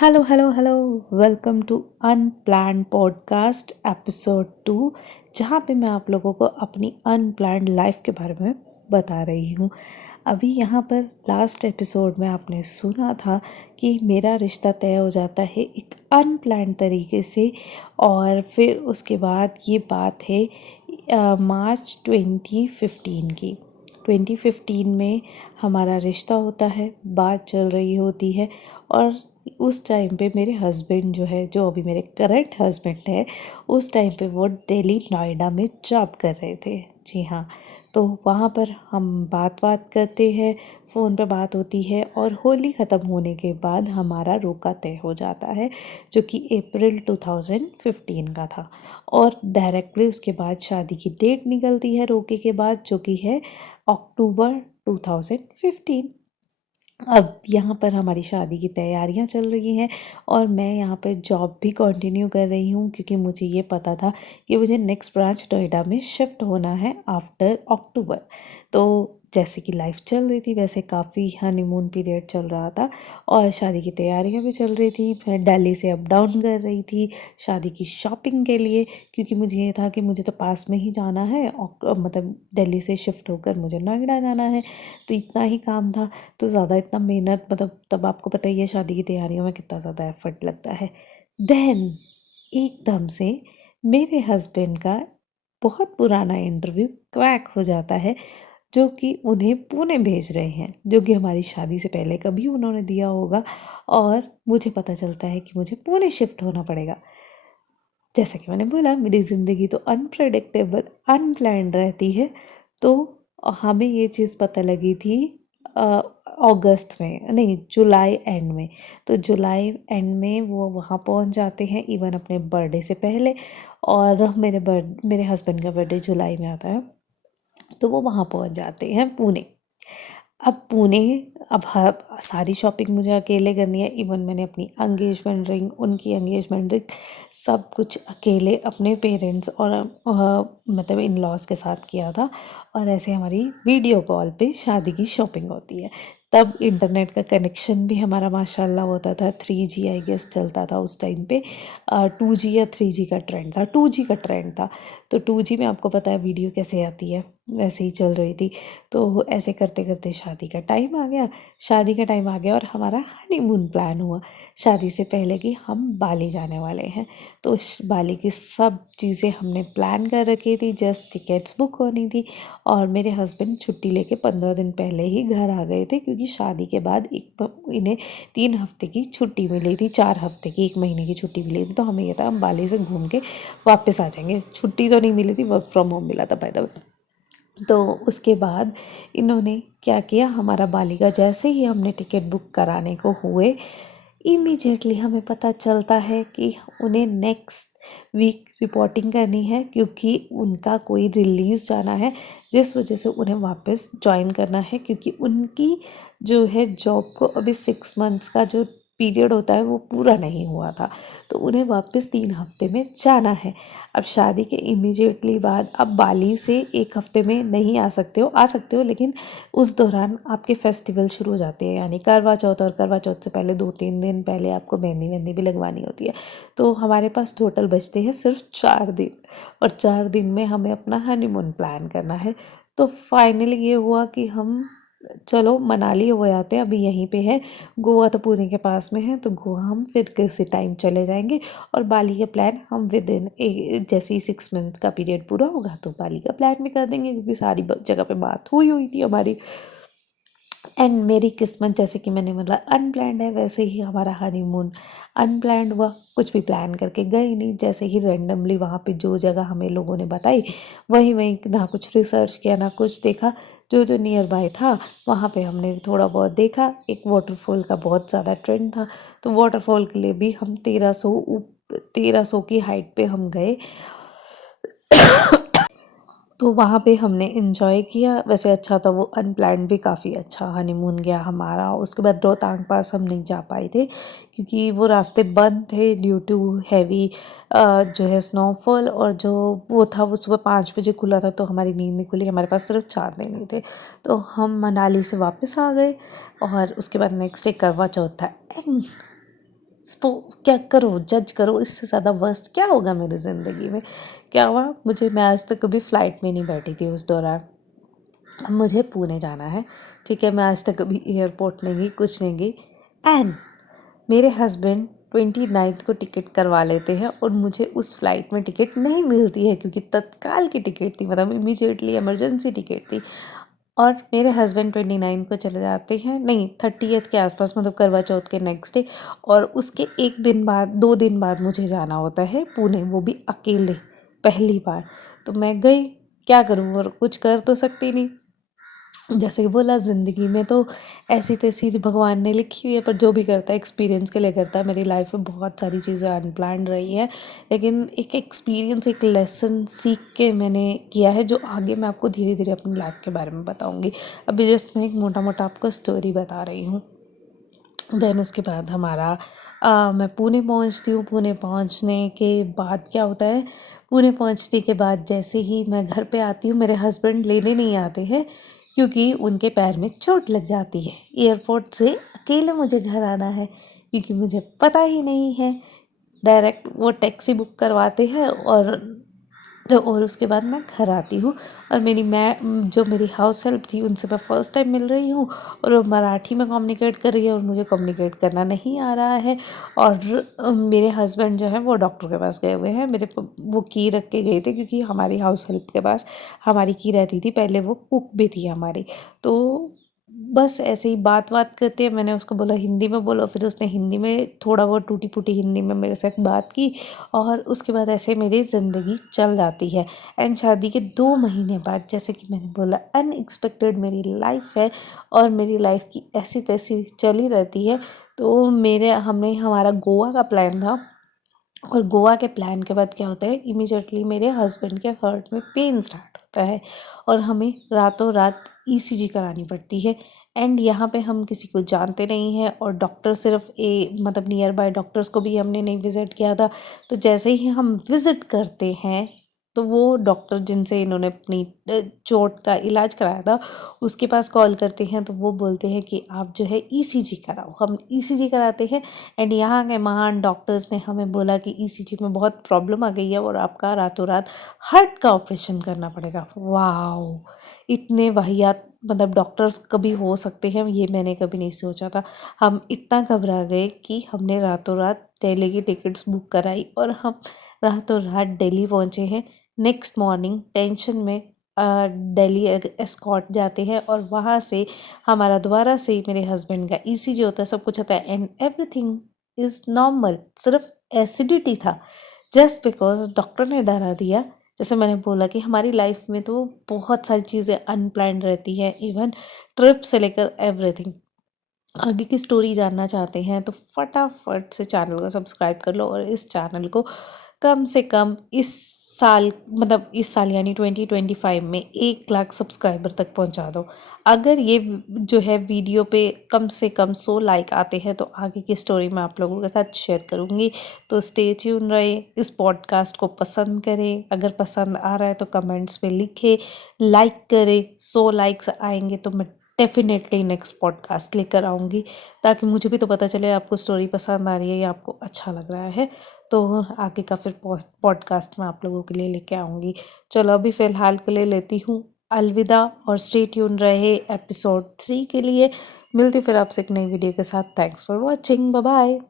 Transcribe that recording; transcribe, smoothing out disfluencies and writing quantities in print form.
Hello hello hello. Welcome to unplanned podcast episode 2, जहाँ पे मैं आप लोगों को अपनी अनप्लान्ड लाइफ के बारे में बता रही हूँ। अभी यहाँ पर लास्ट एपिसोड में आपने सुना था कि मेरा रिश्ता तय हो जाता है एक अनप्लान्ड तरीके से, और फिर उसके बाद ये बात है मार्च 2015 की। 2015 में हमारा रिश्ता होता है, बात चल रही होती है, और उस टाइम पे मेरे हस्बैंड जो है, जो अभी मेरे करंट हस्बैंड है, उस टाइम पे वो दिल्ली नोएडा में जॉब कर रहे थे। जी हाँ। तो वहाँ पर हम बात करते हैं, फ़ोन पे बात होती है, और होली ख़त्म होने के बाद हमारा रोका तय हो जाता है, जो कि अप्रैल 2015 का था। और डायरेक्टली उसके बाद शादी की डेट निकलती है रोके के बाद, जो कि है अक्टूबर 2015। अब यहाँ पर हमारी शादी की तैयारियाँ चल रही हैं, और मैं यहाँ पर जॉब भी कंटिन्यू कर रही हूँ, क्योंकि मुझे ये पता था कि मुझे नेक्स्ट ब्रांच नोएडा में शिफ्ट होना है आफ्टर अक्टूबर। तो जैसे कि लाइफ चल रही थी, वैसे काफ़ी हनीमून पीरियड चल रहा था, और शादी की तैयारियाँ भी चल रही थी। मैं दिल्ली से अप डाउन कर रही थी शादी की शॉपिंग के लिए, क्योंकि मुझे ये था कि मुझे तो पास में ही जाना है, और मतलब दिल्ली से शिफ्ट होकर मुझे नोएडा जाना है, तो इतना ही काम था। तो ज़्यादा इतना मेहनत, मतलब तब आपको पता ही है शादी की तैयारियों में कितना ज़्यादा एफर्ट लगता है। देन एकदम से मेरे हस्बैंड का बहुत पुराना इंटरव्यू क्रैक हो जाता है, जो कि उन्हें पुणे भेज रहे हैं, जो कि हमारी शादी से पहले कभी उन्होंने दिया होगा। और मुझे पता चलता है कि मुझे पुणे शिफ्ट होना पड़ेगा। जैसा कि मैंने बोला, मेरी ज़िंदगी तो अनप्रेडिक्टेबल अनप्लैन्ड रहती है। तो हमें ये चीज़ पता लगी थी अगस्त में, नहीं, जुलाई एंड में। तो जुलाई एंड में वो वहाँ पहुँच जाते हैं, इवन अपने बर्थडे से पहले। और मेरे हस्बैंड का बर्थडे जुलाई में आता है, तो वो वहाँ पहुँच जाते हैं पुणे। अब पुणे, अब सारी शॉपिंग मुझे अकेले करनी है। इवन मैंने अपनी एंगेजमेंट रिंग, उनकी एंगेजमेंट रिंग, सब कुछ अकेले अपने पेरेंट्स और मतलब इन लॉज के साथ किया था। और ऐसे हमारी वीडियो कॉल पे शादी की शॉपिंग होती है। तब इंटरनेट का कनेक्शन भी हमारा माशाल्लाह होता था, 3G आई गेस चलता था उस टाइम पे। 2G या 3G का ट्रेंड था, 2G का ट्रेंड था। तो 2G में आपको पता है वीडियो कैसे आती है, वैसे ही चल रही थी। तो ऐसे करते करते शादी का टाइम आ गया। शादी का टाइम आ गया और हमारा हनीमून प्लान हुआ शादी से पहले कि हम बाली जाने वाले हैं। तो बाली की सब चीज़ें हमने प्लान कर रखी थी, जस्ट टिकट्स बुक होनी थी। और मेरे हस्बैंड छुट्टी लेके 15 दिन पहले ही घर आ गए थे, क्योंकि शादी के बाद इन्हें 3 हफ्ते की छुट्टी मिली थी, 4 हफ्ते की, 1 महीने की छुट्टी मिली थी। तो हमें ये था हम बाली से घूम के वापस आ जाएंगे। छुट्टी तो नहीं मिली थी, वर्क फ्रॉम होम मिला था बाय द वे। तो उसके बाद इन्होंने क्या किया, हमारा बाली का जैसे ही हमने टिकट बुक कराने को हुए, इमीडिएटली हमें पता चलता है कि उन्हें नेक्स्ट वीक रिपोर्टिंग करनी है, क्योंकि उनका कोई रिलीज़ जाना है, जिस वजह से उन्हें वापस ज्वाइन करना है, क्योंकि उनकी जो है जॉब को अभी 6 मंथ्स का जो पीरियड होता है वो पूरा नहीं हुआ था। तो उन्हें वापस 3 हफ्ते में जाना है। अब शादी के इमीडिएटली बाद अब बाली से 1 हफ्ते में नहीं आ सकते हो, आ सकते हो, लेकिन उस दौरान आपके फेस्टिवल शुरू हो जाते हैं, यानी करवा चौथ। और करवा चौथ से पहले 2-3 दिन पहले आपको मेहंदी वेहंदी भी लगवानी होती है। तो हमारे पास टोटल बचते हैं सिर्फ 4 दिन, और 4 दिन में हमें अपना हनीमून प्लान करना है। तो फाइनली ये हुआ कि हम चलो मनाली हो आते हैं, अभी यहीं पे है। गोवा तो पुणे के पास में है, तो गोवा हम फिर किसी टाइम चले जाएंगे। और बाली का प्लान हम विद इन जैसे ही 6 मंथ का पीरियड पूरा होगा तो बाली का प्लान भी कर देंगे, क्योंकि सारी जगह पे बात हुई हुई थी हमारी। एंड मेरी किस्मत, जैसे कि मैंने बोला, अनप्लैंड है, वैसे ही हमारा हनीमून अनप्लैंड हुआ। कुछ भी प्लान करके गए नहीं, जैसे ही रैंडमली वहाँ पे जो जगह हमें लोगों ने बताई, वहीं वहीं ना कुछ रिसर्च किया ना कुछ देखा। जो जो नियर बाय था वहाँ पे हमने थोड़ा बहुत देखा। एक वाटरफॉल का बहुत ज़्यादा ट्रेंड था, तो वाटरफॉल के लिए भी हम 1300 की हाइट पे हम गए। तो वहाँ पे हमने इन्जॉय किया। वैसे अच्छा था वो, अनप्लैन्ड भी काफ़ी अच्छा हनीमून गया हमारा। उसके बाद रोहतांग पास हम नहीं जा पाए थे, क्योंकि वो रास्ते बंद थे ड्यू टू हैवी जो है स्नोफॉल। और जो वो था वो सुबह 5 बजे खुला था, तो हमारी नींद नहीं खुली। हमारे पास सिर्फ 4 दिन ही थे, तो हम मनाली से वापस आ गए। और उसके बाद नेक्स्ट डे करवा चौथ था। स्पो क्या करो, जज करो, इससे ज़्यादा वर्स्ट क्या होगा मेरी ज़िंदगी में। क्या हुआ, मैं आज तक कभी फ़्लाइट में नहीं बैठी थी उस दौरान। अब मुझे पुणे जाना है, ठीक है, मैं आज तक कभी एयरपोर्ट नहीं गई, कुछ नहीं गई। एंड मेरे हस्बैंड 29 को टिकट करवा लेते हैं और मुझे उस फ्लाइट में टिकट नहीं मिलती है, क्योंकि तत्काल की टिकट थी, मतलब इमीडिएटली इमरजेंसी टिकट थी। और मेरे हस्बैंड 29 को चले जाते हैं, नहीं 30th के आसपास, मतलब करवा चौथ के नेक्स्ट डे। और उसके एक दिन बाद, 2 दिन बाद मुझे जाना होता है पुणे, वो भी अकेले, पहली बार। तो मैं गई, क्या करूँ, और कुछ कर तो सकती नहीं। जैसे कि बोला, ज़िंदगी में तो ऐसी तैसी भगवान ने लिखी हुई है, पर जो भी करता है एक्सपीरियंस के लिए करता है। मेरी लाइफ में बहुत सारी चीज़ें अनप्लान्ड रही है, लेकिन एक एक्सपीरियंस, एक लेसन सीख के मैंने किया है, जो आगे मैं आपको धीरे धीरे अपनी लाइफ के बारे में बताऊँगी। अभी जस्ट मैं एक मोटा मोटा आपको स्टोरी बता रही हूँ। देन उसके बाद मैं पुणे पहुंचती हूँ। पुणे पहुंचने के बाद क्या होता है, पुणे पहुंचने के बाद जैसे ही मैं घर पे आती हूँ, मेरे हस्बैंड लेने नहीं आते हैं, क्योंकि उनके पैर में चोट लग जाती है। एयरपोर्ट से अकेले मुझे घर आना है, क्योंकि मुझे पता ही नहीं है। डायरेक्ट वो टैक्सी बुक करवाते हैं, और उसके बाद मैं घर आती हूँ। और जो मेरी हाउस हेल्प थी, उनसे मैं फ़र्स्ट टाइम मिल रही हूँ, और वो मराठी में कम्युनिकेट कर रही है, और मुझे कम्युनिकेट करना नहीं आ रहा है। और मेरे हस्बैंड जो है वो डॉक्टर के पास गए हुए हैं। वो की रख के गए थे, क्योंकि हमारी हाउस हेल्प के पास हमारी की रहती थी, पहले वो कुक भी थी हमारी। तो बस ऐसे ही बात बात करते हैं, मैंने उसको बोला हिंदी में बोलो, फिर उसने हिंदी में थोड़ा बहुत टूटी फूटी हिंदी में मेरे साथ बात की। और उसके बाद ऐसे मेरी ज़िंदगी चल जाती है। एंड शादी के 2 महीने बाद, जैसे कि मैंने बोला, अनएक्सपेक्टेड मेरी लाइफ है, और मेरी लाइफ की ऐसी तैसी चली रहती है। तो हमारा गोवा का प्लान था। और गोवा के प्लान के बाद क्या होता है, इमीडिएटली मेरे हस्बैंड के हार्ट में पेन स्टार्ट होता है, और हमें रातों रात ईसीजी करानी पड़ती है। एंड यहाँ पे हम किसी को जानते नहीं हैं, और डॉक्टर सिर्फ मतलब नियर बाय डॉक्टर्स को भी हमने नहीं विज़िट किया था। तो जैसे ही हम विज़िट करते हैं, तो वो डॉक्टर जिनसे इन्होंने अपनी चोट का इलाज कराया था, उसके पास कॉल करते हैं, तो वो बोलते हैं कि आप जो है ईसीजी कराओ। हम ईसीजी कराते हैं, एंड यहाँ के महान डॉक्टर्स ने हमें बोला कि ईसीजी में बहुत प्रॉब्लम आ गई है, और आपका रातों रात हार्ट का ऑपरेशन करना पड़ेगा। वाओ, इतने वाहियात मतलब डॉक्टर्स कभी हो सकते हैं, ये मैंने कभी नहीं सोचा था। हम इतना घबरा गए कि हमने रातों रात दिल्ली की टिकट्स बुक कराई, और हम रातों रात दिल्ली पहुँचे हैं। नेक्स्ट मॉर्निंग टेंशन में दिल्ली एस्कॉर्ट जाते हैं, और वहाँ से हमारा दोबारा से मेरे हस्बैंड का ईसीजी होता है, सब कुछ होता है, एंड एवरीथिंग इज़ नॉर्मल। सिर्फ एसिडिटी था, जस्ट बिकॉज डॉक्टर ने डरा दिया। जैसे मैंने बोला कि हमारी लाइफ में तो बहुत सारी चीज़ें अनप्लान्ड रहती है, इवन ट्रिप से लेकर एवरीथिंग। आगे की स्टोरी जानना चाहते हैं तो फटाफट से चैनल को सब्सक्राइब कर लो, और इस चैनल को कम से कम इस साल यानी 2025 में 1 लाख सब्सक्राइबर तक पहुंचा दो। अगर ये जो है वीडियो पे कम से कम 100 लाइक आते हैं, तो आगे की स्टोरी मैं आप लोगों के साथ शेयर करूँगी। तो स्टे ट्यून रहे, इस पॉडकास्ट को पसंद करें, अगर पसंद आ रहा है तो कमेंट्स में लिखें, लाइक करें। 100 लाइक्स आएंगे तो मैं डेफिनेटली नेक्स्ट पॉडकास्ट लेकर आऊँगी, ताकि मुझे भी तो पता चले आपको स्टोरी पसंद आ रही है या आपको अच्छा लग रहा है। तो आगे का फिर पॉडकास्ट मैं आप लोगों के लिए लेके आऊँगी। चलो अभी फ़िलहाल के लिए लेती हूँ अलविदा, और स्टे ट्यून रहे एपिसोड 3 के लिए। मिलती फिर आपसे एक नई वीडियो के साथ। Thanks for watching, bye bye.